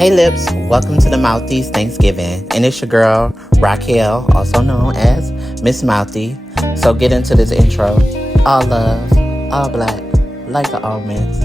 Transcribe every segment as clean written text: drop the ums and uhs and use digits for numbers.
Hey Lips, welcome to the Mouthy's Thanksgiving, and it's your girl Raquel, also known as Miss Mouthy. So get into this intro. All love, all black, like the almonds.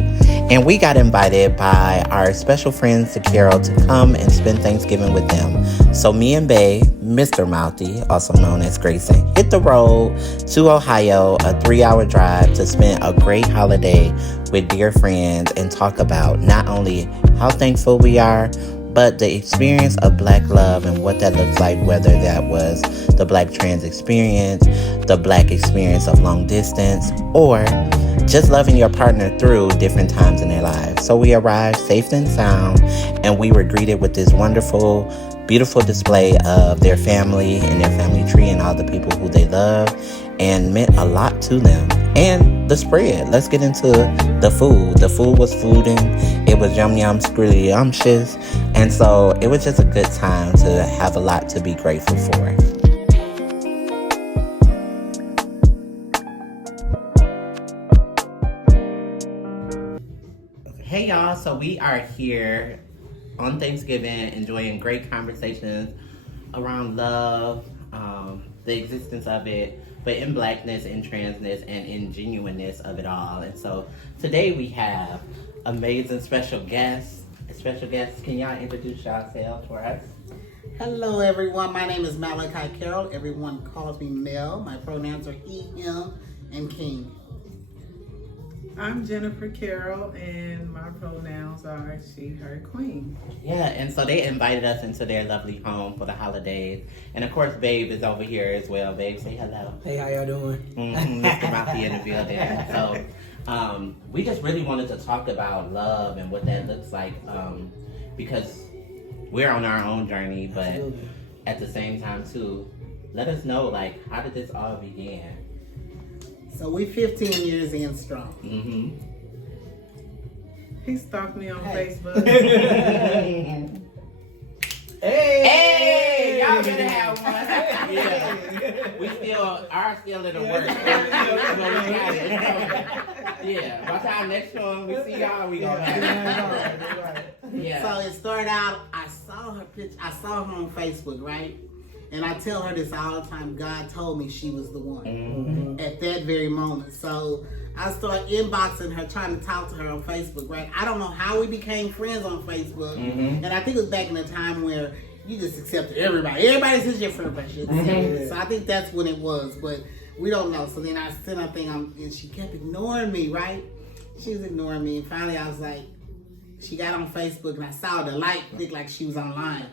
And we got invited by our special friends the Carroll to come and spend Thanksgiving with them. So me and Bae, Mr. Mouthy, also known as Grayson, hit the road to Ohio, a 3-hour drive to spend a great holiday with dear friends and talk about not only how thankful we are, but the experience of black love and what that looks like, whether that was the black trans experience, the black experience of long distance, or just loving your partner through different times in their lives. So we arrived safe and sound, and we were greeted with this wonderful, beautiful display of their family and their family tree and all the people who they love, and meant a lot to them. And the spread. Let's get into the food. The food was fooding. It was yum yum scrilly yumptious. And so it was just a good time to have a lot to be grateful for. Hey y'all, so we are here on Thanksgiving enjoying great conversations around love, the existence of it, but in blackness, in transness, and in genuineness of it all. And so today we have amazing special guests. Can y'all introduce yourselves for us? Hello everyone, my name is Malachi Carroll. Everyone calls me Mel. My pronouns are he, him, and king. I'm Jennifer Carroll, and my pronouns are she, her, queen. Yeah, and so they invited us into their lovely home for the holidays. And of course, Babe is over here as well. Babe, say hello. Hey, how y'all doing? Mr. Mouthy in the building. So we just really wanted to talk about love and what that looks like, because we're on our own journey, but Absolutely. At the same time, too, let us know, like, how did this all begin? So we 15 years in strong. Mm-hmm. He stalked me on Hey. Facebook. Hey, y'all better have one. Yeah. We still are still in the works. Yeah, by the time next one we see y'all, we gonna have it. Yeah. So it started out, I saw her picture, I saw her on Facebook, right? And I tell her this all the time, God told me she was the one at that very moment. So I started inboxing her, trying to talk to her on Facebook, right? I don't know how we became friends on Facebook. And I think it was back in the time where you just accepted everybody. Everybody's just your friend, but So I think that's when it was, but we don't know. So then I sent her thing, and she kept ignoring me, right? She was ignoring me. And finally I was like, she got on Facebook and I saw the light click like she was online.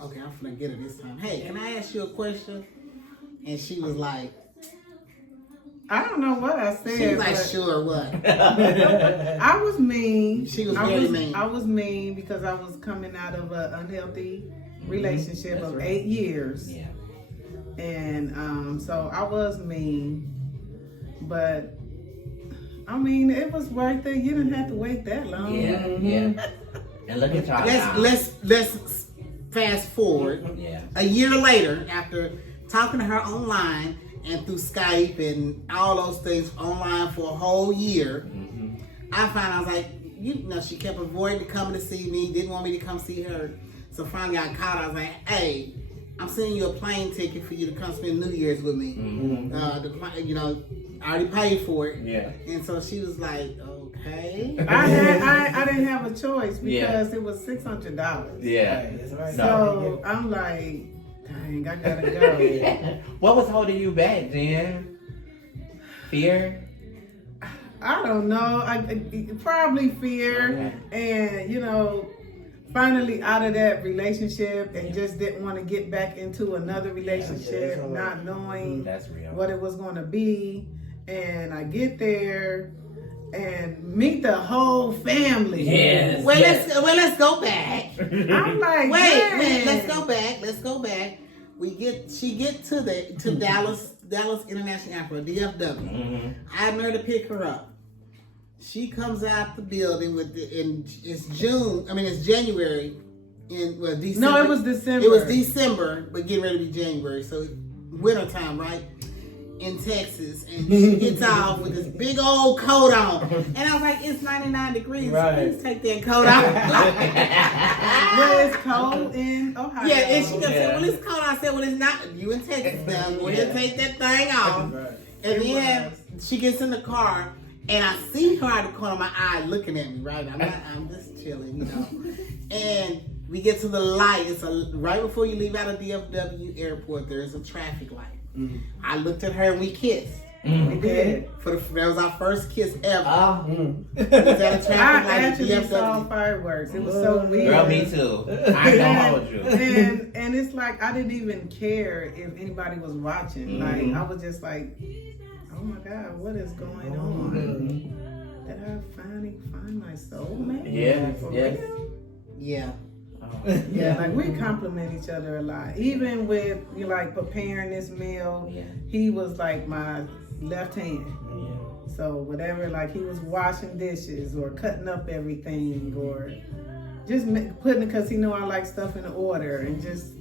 Okay, I'm finna get her this time. Hey, can I ask you a question? And she was like, I don't know what I said. she was like, sure, what? I was mean. She was very mean. I was mean because I was coming out of an unhealthy relationship of 8 years. Yeah. And so I was mean. But, I mean, it was worth it. You didn't have to wait that long. Yeah. And look at y'all now. Let's fast forward. Yeah. A year later, after talking to her online and through Skype and all those things online for a whole year, I found I was like, you know, she kept avoiding coming to see me, didn't want me to come see her. So finally I called her. I was like, hey, I'm sending you a plane ticket for you to come spend New Year's with me. You know, I already paid for it. Yeah. And so she was like, okay. I didn't have a choice because it was $600. Yeah. That's right. So I'm like, dang, I gotta go. What was holding you back, Jen? Fear? I don't know. I probably fear, and you know, finally out of that relationship, and just didn't want to get back into another relationship, not knowing That's real. what it was going to be. And I get there and meet the whole family. Yes. Let's go back. I'm like, Wait, let's go back. She get to Dallas International Airport, DFW. I had her to pick her up. She comes out the building it's January December. No, it was December. It was December, but getting ready to be January, so wintertime, right? In Texas, and she gets off with this big old coat on, and I was like, "It's 99 degrees. Right. Please take that coat off." in Ohio. Yeah, and she said, well, it's cold. I said, well, it's not. You in Texas now. Go ahead and take that thing off. And then she gets in the car, and I see her out of the corner of my eye looking at me, right? I'm just chilling, you know. And we get to the light. Right before you leave out of DFW airport, there's a traffic light. Mm-hmm. I looked at her and we kissed. We did. That was our first kiss ever. I actually saw fireworks. It was so weird. Girl, me too. I ain't gonna hold you. And it's like I didn't even care if anybody was watching. Like I was just like, oh my God, what is going on? Did I finally find my soulmate? Yes. Real? Yeah. Yeah, like we compliment each other a lot. Even with like preparing this meal, he was like my left hand. So whatever, like he was washing dishes or cutting up everything or just putting it, because he know I like stuff in order, and just,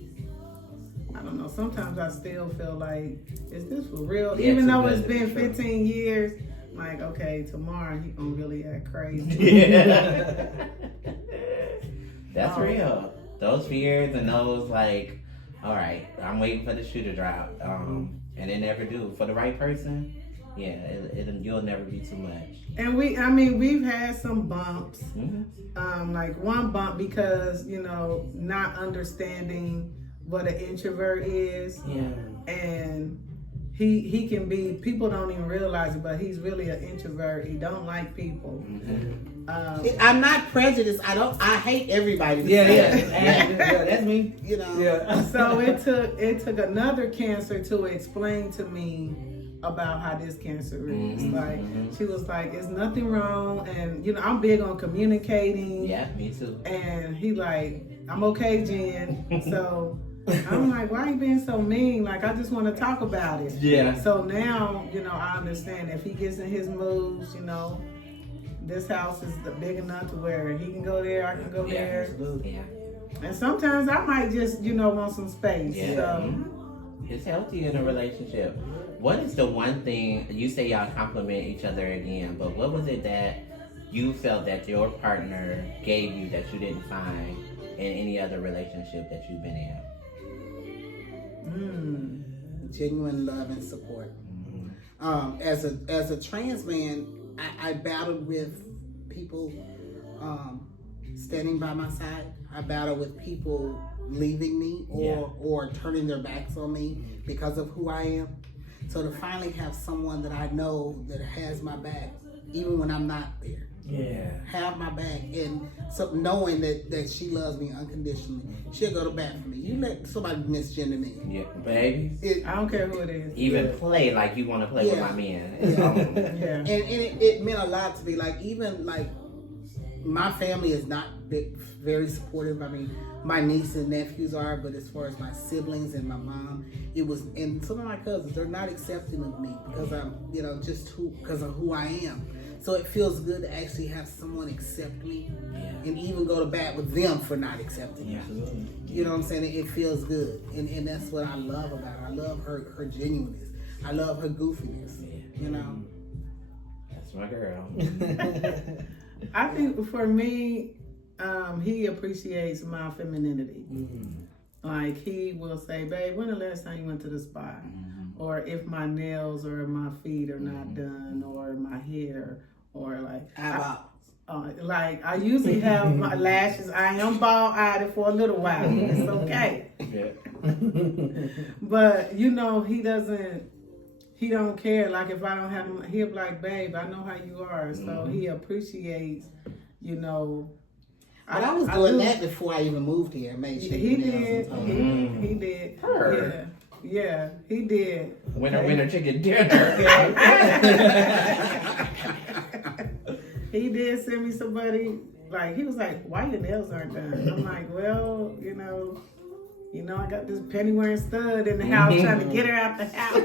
I don't know, sometimes I still feel like, is this for real? Even though it's been 15 years, I'm like, okay, tomorrow he gonna really act crazy. Yeah. That's real. Those fears and those like, all right, I'm waiting for the shoe to drop, and it never do. For the right person, you'll never be too much. And we've had some bumps, like one bump because, not understanding what an introvert is. Yeah. And he can be, people don't even realize it, but he's really an introvert. He don't like people. I'm not prejudiced. I hate everybody. That's me. So it took another cancer to explain to me about how this cancer is. Like, she was like, "There's nothing wrong," and I'm big on communicating. Yeah, me too. And he like, "I'm okay, Jen." So I'm like, "Why are you being so mean? Like, I just want to talk about it." Yeah. So now, I understand if he gets in his moods, this house is big enough to where he can go there, I can go there. Absolutely. Yeah. And sometimes I might just, want some space. Yeah. So it's healthy in a relationship. What is the one thing, you say y'all compliment each other again, but what was it that you felt that your partner gave you that you didn't find in any other relationship that you've been in? Genuine love and support. As a trans man, I battled with people standing by my side. I battled with people leaving me or turning their backs on me because of who I am. So to finally have someone that I know that has my back, even when I'm not there. Yeah. Have my back, and so knowing that she loves me unconditionally, she'll go to bat for me. You let somebody misgender me. Yeah, baby. I don't care who it is. Even play like you want to play with my man. And it meant a lot to me. Like, even like my family is not very supportive. I mean, my niece and nephews are, but as far as my siblings and my mom, and some of my cousins, they're not accepting of me because I'm, because of who I am. So it feels good to actually have someone accept me and even go to bat with them for not accepting me. Absolutely. You know what I'm saying? It feels good. And that's what I love about her. I love her genuineness. I love her goofiness. That's my girl. I think for me, he appreciates my femininity. Like, he will say, "Babe, when the last time you went to the spa?" Or if my nails or my feet are not done, or my hair, or like I usually have my lashes. I am bald-eyed for a little while. It's okay. But he don't care. Like, if I don't have him, he'll be like, "Babe, I know how you are." So he appreciates, But I was doing that before I even moved here. Made sure he did. He did. Her. Yeah, he did. Winner chicken dinner. He did send me somebody, like, he was like, "Why your nails aren't done?" I'm like, "Well, I got this penny wearing stud in the house trying to get her out the house."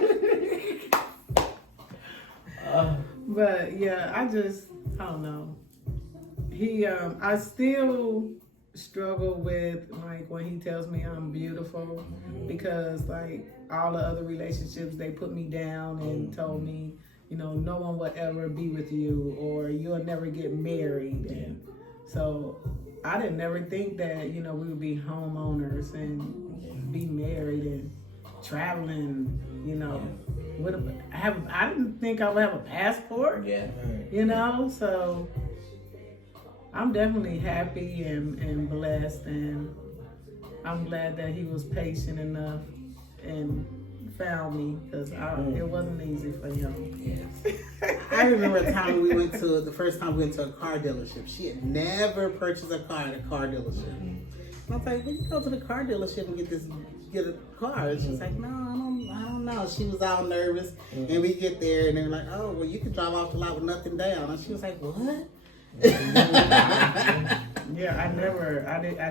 But yeah, I don't know. I still struggle with, like, when he tells me I'm beautiful, because like all the other relationships, they put me down and told me, no one will ever be with you, or you'll never get married. And so I didn't never think that, we would be homeowners and be married and traveling, I didn't think I would have a passport. So I'm definitely happy and blessed, and I'm glad that he was patient enough and found me, because it wasn't easy for him. I remember the first time we went to a car dealership. She had never purchased a car at a car dealership. And I was like, well, you go to the car dealership and get a car. And she's like, no, I don't know. She was all nervous. And we get there and they're like, oh, well, you can drive off the lot with nothing down. And she was like, what? I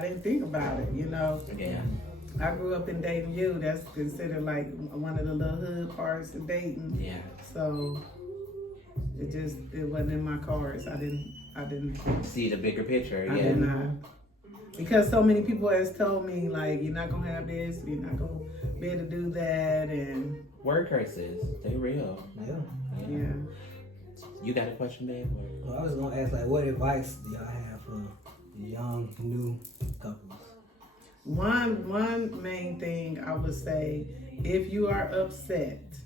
didn't think about it, Yeah. I grew up in Dayton U. That's considered like one of the little hood parts of Dayton. Yeah. So it wasn't in my cards. I didn't See the bigger picture. I did not. Because so many people has told me, like, you're not gonna have this, you're not gonna be able to do that, and word curses, they real. Yeah. You got a question, babe? Well, I was gonna ask, like, what advice do y'all have for young new couples? One main thing I would say, if you are upset,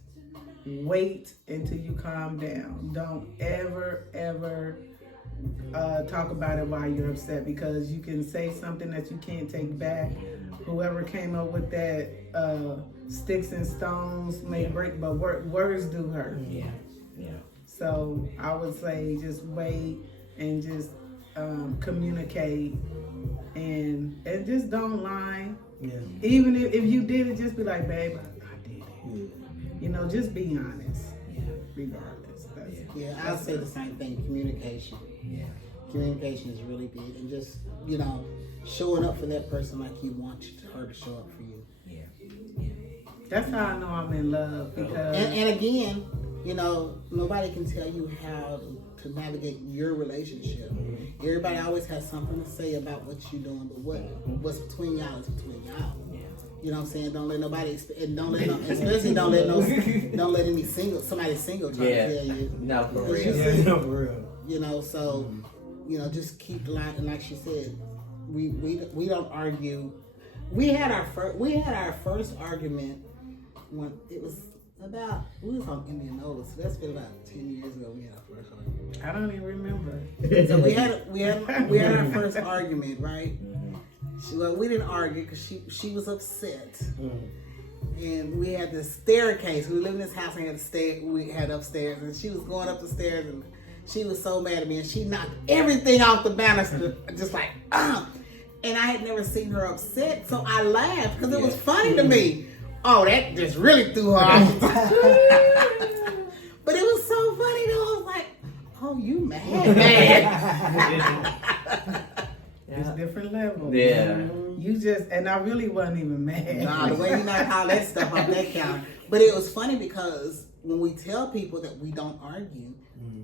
wait until you calm down. Don't ever talk about it while you're upset, because you can say something that you can't take back. Whoever came up with that sticks and stones may break, but words do hurt. Yeah. So I would say just wait and just communicate and just don't lie. Yeah. Even if you did it, just be like, babe, I did it. Yeah. Just be honest. Regardless. I'll say the same thing. Communication. Yeah. Communication is really big, and just showing up for that person like you want her to show up for you. Yeah. That's how I know I'm in love, because And again, nobody can tell you how to navigate your relationship. Mm-hmm. Everybody always has something to say about what you're doing, but what's between y'all is between y'all. You know what I'm saying? Don't let nobody, and especially don't let any somebody single try to tell you. No, for real. For real. So, just keep the line. And like she said, we don't argue. We had our first argument when it was we was on Indianola, so that's been about 10 years ago. We had our first argument. I don't even remember. So we had our first argument, right? We didn't argue because she was upset, and we had this staircase. We lived in this house and we had upstairs, and she was going up the stairs, and she was so mad at me, and she knocked everything off the banister, just like And I had never seen her upset, so I laughed because it was funny to me. Oh, that just really threw her off. But it was so funny though. I was like, oh, you mad. It's different levels. Yeah. And I really wasn't even mad. Nah, the way you knock all that stuff off that counter. But it was funny because when we tell people that we don't argue,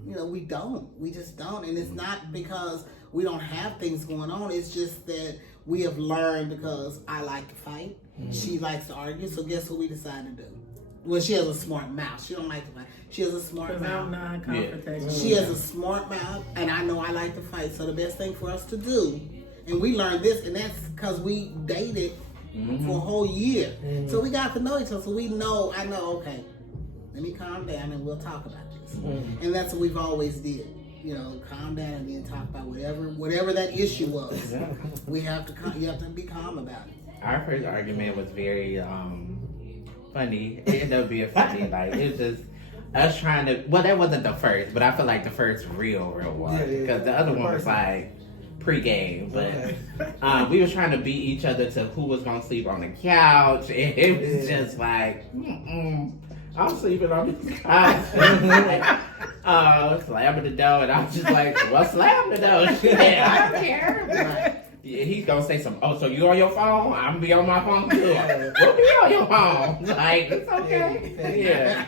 we don't. We just don't. And it's not because we don't have things going on. It's just that we have learned, because I like to fight. She likes to argue. So guess what we decided to do? Well, she has a smart mouth. She don't like to fight. She has a smart mouth. I'm non-confrontational. She has a smart mouth, and I know I like to fight. So the best thing for us to do, and we learned this, and that's because we dated for a whole year. So we got to know each other. So I know, okay, let me calm down and we'll talk about this. And that's what we've always did. Calm down and then talk about whatever that issue was. You have to be calm about it. Our first argument was very funny. It ended up being funny. Like, it was just us trying to. Well, that wasn't the first, but I feel like the first real one, because the other one was like pre-game. But we was trying to beat each other to who was gonna sleep on the couch, and it was just like, I'm sleeping on this couch. Slamming the door, and I was just like, well, slam the door. I don't care. He's gonna say something. Oh, so you on your phone? I'm gonna be on my phone too. We'll be on your phone. Like, it's okay. Yeah.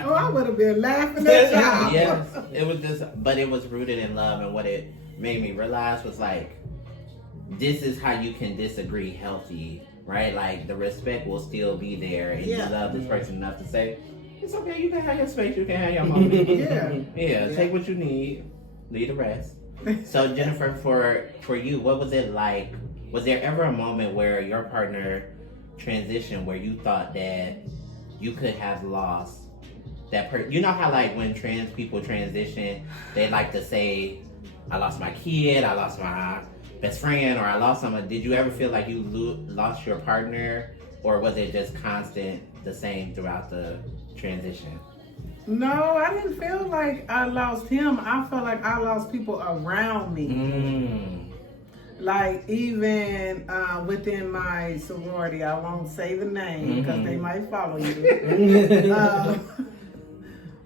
Oh, I would have been laughing at y'all. Yes, it was just, but it was rooted in love, and what it made me realize was like, this is how you can disagree healthy, right? Like, the respect will still be there, and you love this person enough to say, it's okay, you can have your space, you can have your moment. Yeah, take what you need, leave the rest. So Jennifer, for you, what was it like? Was there ever a moment where your partner transitioned where you thought that you could have lost that you know how like when trans people transition, they like to say, I lost my kid, I lost my best friend, or I lost someone. Did you ever feel like you lost your partner, or was it just constant, the same throughout the transition? No, I didn't feel like I lost him. I felt like I lost people around me. Like even within my sorority, I won't say the name because they might follow you.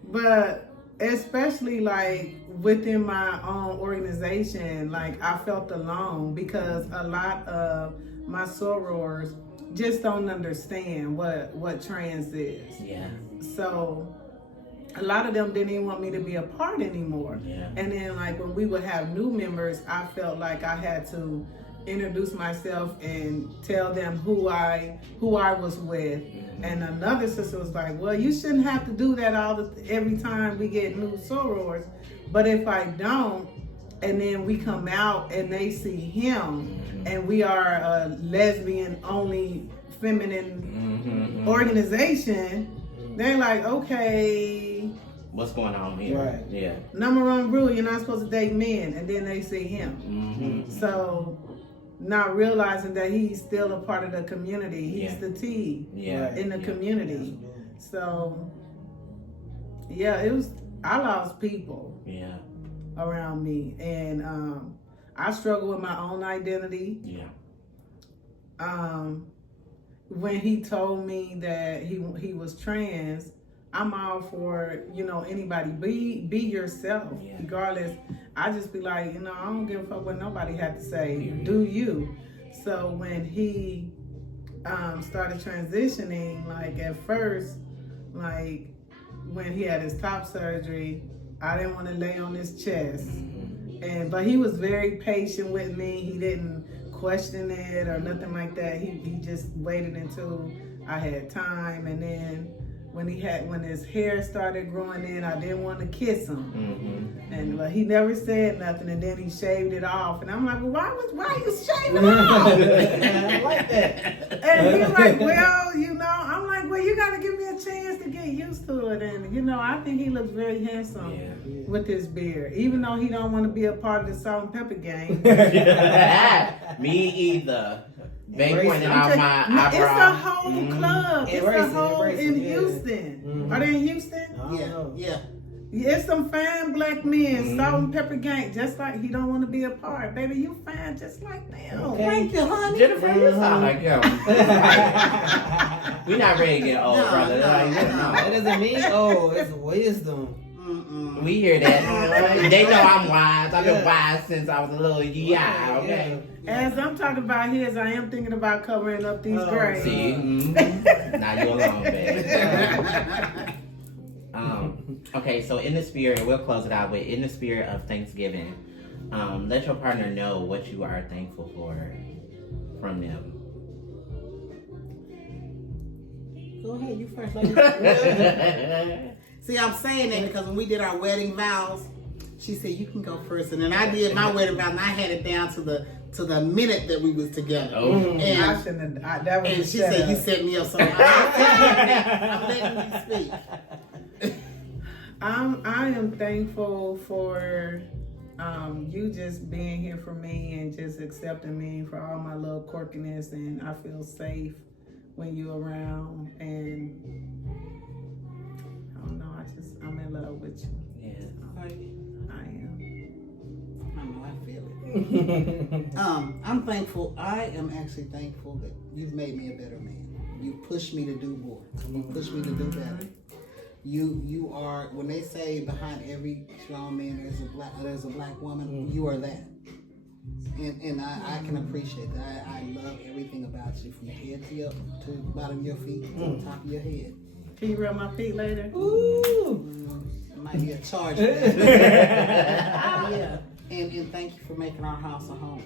But especially like within my own organization, like I felt alone because a lot of my sorors just don't understand what trans is. Yeah. So a lot of them didn't even want me to be a part anymore. Yeah. And then like when we would have new members, I felt like I had to introduce myself and tell them who I was with. And another sister was like, well, you shouldn't have to do that every time we get new sorors. But if I don't, and then we come out and they see him, and we are a lesbian only feminine organization, they're like, okay, what's going on here? Right. Yeah. Number one rule, you're not supposed to date men, and then they see him. So not realizing that he's still a part of the community. He's the T in the community. So yeah, I lost people around me, and I struggle with my own identity. When he told me that he was trans, I'm all for, anybody be yourself, regardless. I just be like, I don't give a fuck what nobody had to say. Do you? So when he started transitioning, like at first, like when he had his top surgery, I didn't want to lay on his chest, but he was very patient with me. He didn't question it or nothing like that. He just waited until I had time, and then when his hair started growing in, I didn't want to kiss him, and he never said nothing, and then he shaved it off, and I'm like, well, why you shaving it off? I like that. And he's like, well, I'm like, well, you gotta give me a chance to get used to it, and I think he looks very handsome with his beard, even though he don't want to be a part of the salt and pepper gang. Me either. They pointed out my eyebrow. It's a whole club. It's a whole in Houston. Are they in Houston? Yeah. It's some fine black men, salt and pepper gang, just like he don't want to be a part. Baby, you fine just like them. Okay. Thank you, honey. Jennifer, you sound like yo. We not ready to get old, brother. That doesn't mean it's wisdom. We hear that. They know I'm wise. I've been wise since I was a little okay? As I'm talking about his, I am thinking about covering up these graves. See? Now you alone, babe. Okay, so in the spirit, we'll close it out with, in the spirit of Thanksgiving, let your partner know what you are thankful for from them. Go ahead, you first, lady. See, I'm saying that because when we did our wedding vows, she said, you can go first. And then I did my wedding vows, and I had it down to the minute that we was together. And I shouldn't have, that was and she said, you set me up, so I'm letting you speak. I am thankful for you just being here for me and just accepting me for all my little quirkiness, and I feel safe when you're around, and I don't know, I'm in love with you. Yeah. I am. I know, I feel it. I'm thankful. I am actually thankful that you've made me a better man. You've pushed me to do more. You've pushed me to do better. You are, when they say behind every strong man there's a black woman, you are that. And I can appreciate that. I love everything about you, from your head to the bottom of your feet to the top of your head. Can you rub my feet later? Ooh. Might be a charge for that. Yeah. And thank you for making our house a home.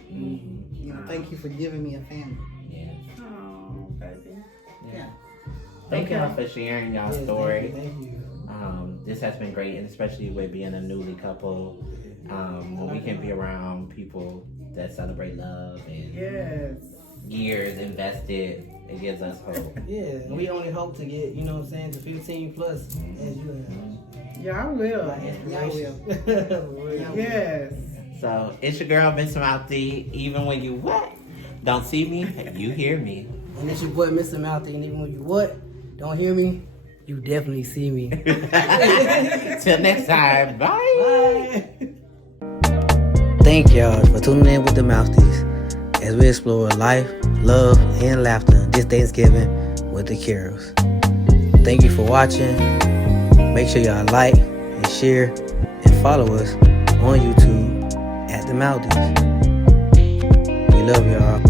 Thank you for giving me a family. Yeah. Oh, baby. Yeah. Thank y'all for sharing y'all story. Thank you. This has been great, and especially with being a newly couple. when we can be around people that celebrate love and Yes. years invested, it gives us hope. Yeah, and we only hope to get, you know what I'm saying, to 15 plus as you have. Y'all will. Like inspiration. Y'all Yes. So it's your girl, Miss Mouthy. Even when you what? Don't see me, you hear me. And it's your boy, Mr. Mouthy, and even when you what? Don't hear me? You definitely see me. Till next time, bye. Bye. Thank y'all for tuning in with the Mouthies as we explore life, love, and laughter this Thanksgiving with the Carrolls. Thank you for watching. Make sure y'all like and share and follow us on YouTube at the Mouthies. We love y'all.